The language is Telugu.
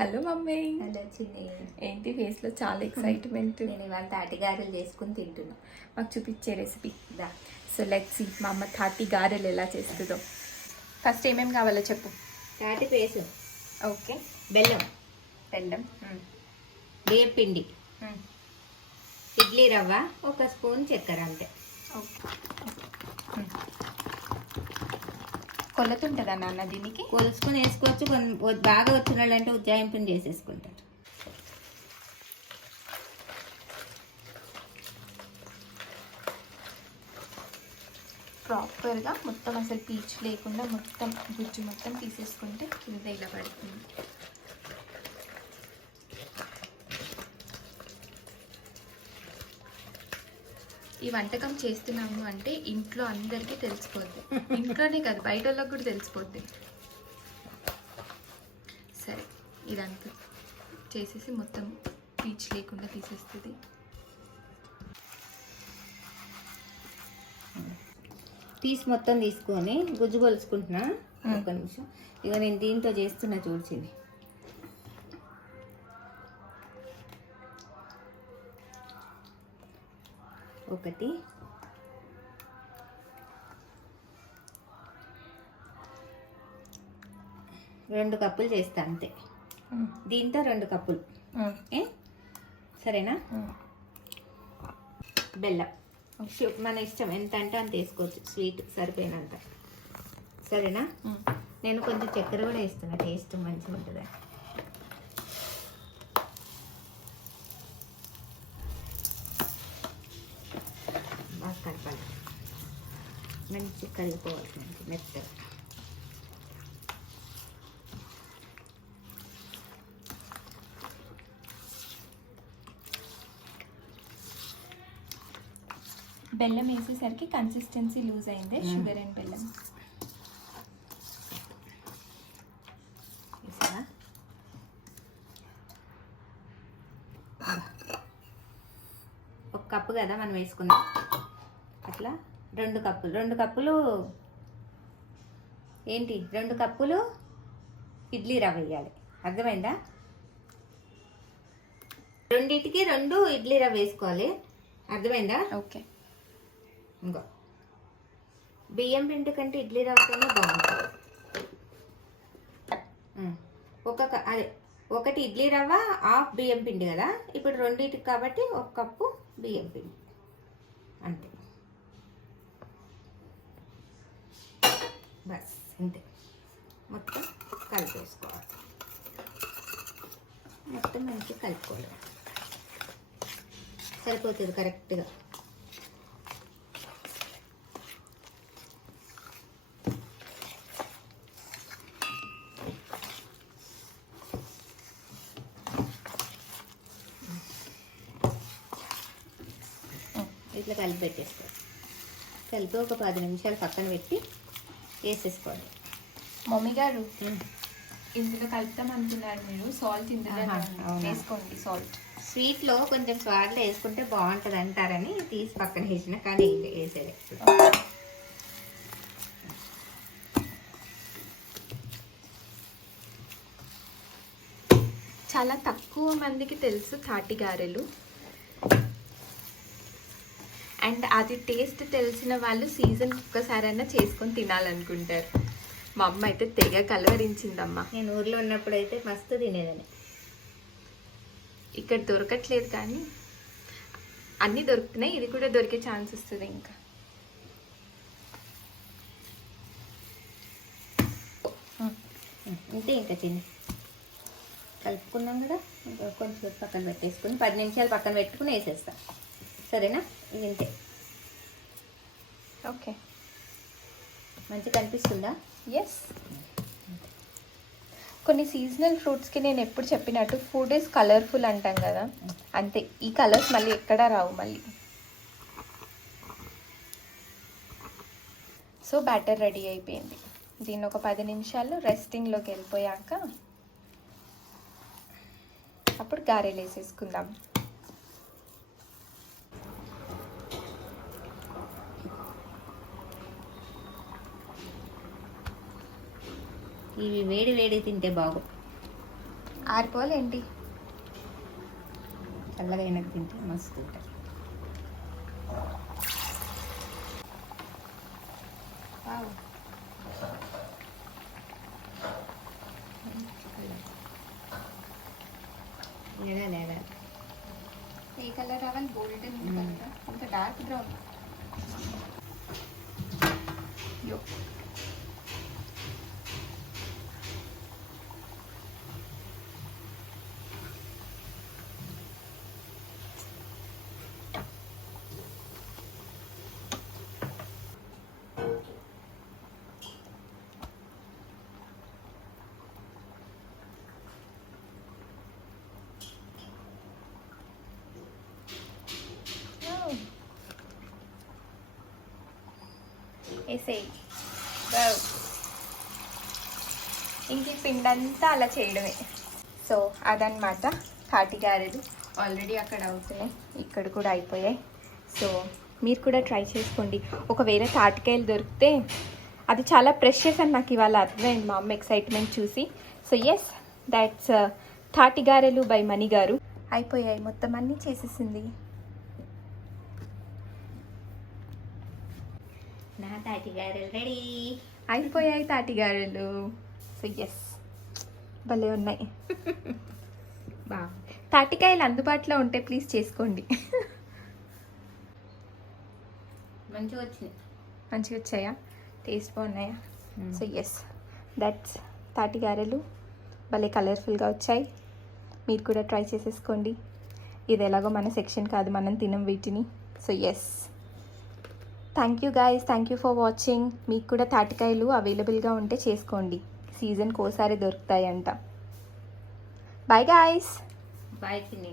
Hello mummy. హలో చిన్ని. ఏంటి ఫేస్లో చాలా ఎక్సైట్మెంట్. నేను ఇవాళ తాటి గారెలు చేసుకుని తింటున్నా. మాకు చూపించే రెసిపీ దా. సో లెట్స్ సీ మా అమ్మ తాటి గారెలు ఎలా చేస్తుందో. ఫస్ట్ ఏమేమి కావాలో చెప్పు. తాటి పేసు, ఓకే, బెల్లం, బెల్లం, బియ్యం పిండి, ఇడ్లీ రవ్వ, ఒక స్పూన్ చక్కెర అంతే. ఓకే. కొలత ఉంటుందా నాన్న దీనికి? కొలుసుకొని వేసుకోవచ్చు. బాగా వచ్చిన వాళ్ళు అంటే ఉజ్జాయింపుని చేసేసుకుంటారు. ప్రాపర్గా మొత్తం అసలు పీచు లేకుండా మొత్తం గుజ్జు మొత్తం తీసేసుకుంటే కింద ఇలా పడుతుంది. ఈ వంటకం చేస్తున్నాము అంటే ఇంట్లో అందరికీ తెలిసిపోద్ది. ఇంట్లోనే కాదు, బయట వాళ్ళకి కూడా తెలిసిపోద్ది. సరే, ఇదంతా చేసేసి మొత్తం పీచు లేకుండా తీసేస్తుంది. పీస్ మొత్తం తీసుకొని గుజ్జు కొలుసుకుంటున్నా. ఒక నిమిషం. ఇక నేను దీంతో చేస్తున్నా చూడ్చింది. ఒకటి, రెండు కప్పులు చేస్తా అంతే. దీంతో 2 కప్పులు. సరేనా? బెల్లం మన ఇష్టం, ఎంత అంటే అంత వేసుకోవచ్చు. స్వీట్ సరిపోయినంత. సరేనా? నేను కొంచెం చక్కెర కూడా వేస్తున్నా, టేస్ట్ మంచిగా ఉంటుంది. బాగా కలపాలి, మంచి కలిగిపోవాలి, మంచి మెత్తగా. బెల్లం వేసేసరికి కన్సిస్టెన్సీ లూజ్ అయింది. షుగర్ అండ్ బెల్లం ఒక కప్పు కదా మనం వేసుకుందాం. అట్లా 2 కప్పులు. 2 కప్పులు ఏంటి? 2 కప్పులు ఇడ్లీ రవ్వ వేయాలి. అర్థమైందా? రెండింటికి 2 ఇడ్లీ రవ్వ వేసుకోవాలి. అర్థమైందా? ఓకే. ఇంకో బియ్యం పిండి కంటే ఇడ్లీ రవ్వతోనే బాగుంటుంది. అదే 1 ఇడ్లీ రవ్వ, 1/2 బియ్యం పిండి కదా. ఇప్పుడు 2 కాబట్టి 1 కప్పు బియ్యం పిండి అంతే. బస్ అంతే. మొత్తం కలిపేసుకోవాలి. మొత్తం మంచిగా కలుపుకోవాలి. సరిపోతుంది కరెక్ట్గా. ఇట్లా కలిపి పెట్టేసుకోవాలి. కలిపి ఒక 10 నిమిషాలు పక్కన పెట్టి వేసేసుకోవాలి. మమ్మీ గారు, ఇందులో కలుపుతాం అనుకున్నారు మీరు. సాల్ట్ ఇందులో వేసుకోండి. సాల్ట్ స్వీట్లో కొంచెం స్వాడ్లో వేసుకుంటే బాగుంటుంది అంటారని తీసి పక్కన వేసిన, కానీ వేసేది. చాలా తక్కువ మందికి తెలుసు తాటి గారెలు. అండ్ అది టేస్ట్ తెలిసిన వాళ్ళు సీజన్కి ఒక్కసారైనా చేసుకొని తినాలనుకుంటారు. మా అమ్మ అయితే తెగ కలవరించిందమ్మా. నేను ఊర్లో ఉన్నప్పుడు అయితే మస్తు తినేదని. ఇక్కడ దొరకట్లేదు, కానీ అన్నీ దొరుకుతున్నాయి. ఇది కూడా దొరికే ఛాన్స్ వస్తుంది. ఇంకా అంతే. ఇంకా చిన్న కలుపుకున్నాం కదా, ఇంకా కొంచెం పక్కన పెట్టేసుకుని 10 నిమిషాలు పక్కన పెట్టుకుని వేసేస్తాం. సరేనా? ఇది ఇంతే. ఓకే. మంచిగా కనిపిస్తుందా? ఎస్. కొన్ని సీజనల్ ఫ్రూట్స్కి నేను ఎప్పుడు చెప్పినట్టు ఫుడ్ ఈజ్ కలర్ఫుల్ అంటాం కదా, అంతే. ఈ కలర్స్ మళ్ళీ ఎక్కడా రావు మళ్ళీ. సో బ్యాటర్ రెడీ అయిపోయింది. దీన్ని ఒక 10 నిమిషాలు రెస్టింగ్లోకి వెళ్ళిపోయాక అప్పుడు గారెలు వేసేసుకుందాం. ఇవి వేడి వేడి తింటే బాగు. ఆరిపోలేంటి? చల్లగా అయినాక తింటే మస్తు ఉంటుంది. లేదా ఏ కలర్ రావాలి? గోల్డెన్ కలర్, ఇంకా డార్క్ బ్రౌన్. యో వేసేయి. ఇంక ఈ పిండంతా అలా చేయడమే. సో అదనమాట తాటి గారెలు. ఆల్రెడీ అక్కడ అవుతున్నాయి, ఇక్కడ కూడా అయిపోయాయి. సో మీరు కూడా ట్రై చేసుకోండి. ఒకవేళ తాటికాయలు దొరికితే అది చాలా ప్రెషియస్ అని నాకు ఇవాళ అర్థమైంది మా అమ్మ ఎక్సైట్మెంట్ చూసి. సో ఎస్, దాట్స్ తాటి గారెలు బై మణి గారు. అయిపోయాయి, మొత్తం అన్నీ చేసేసింది. నా తాటి గారెలు రెడీ. అయిపోయాయి తాటి గారెలు. సో ఎస్, భలే ఉన్నాయి. తాటికాయలు అందుబాటులో ఉంటే ప్లీజ్ చేసుకోండి. మంచిగా వచ్చినాయి. మంచిగా వచ్చాయా? టేస్ట్ బాగున్నాయా? సో ఎస్, దట్స్ తాటి గారెలు. భలే కలర్ఫుల్గా వచ్చాయి. మీరు కూడా ట్రై చేసేసుకోండి. ఇది ఎలాగో మన సెక్షన్ కాదు, మనం తినం వీటిని. So yes, thank you guys, thank you for watching. మీకు కూడా తాటికాయలు అవైలబుల్గా ఉంటే చేసుకోండి, సీజన్కి ఓసారి దొరుకుతాయంట. Bye guys. బాయ్ తిని.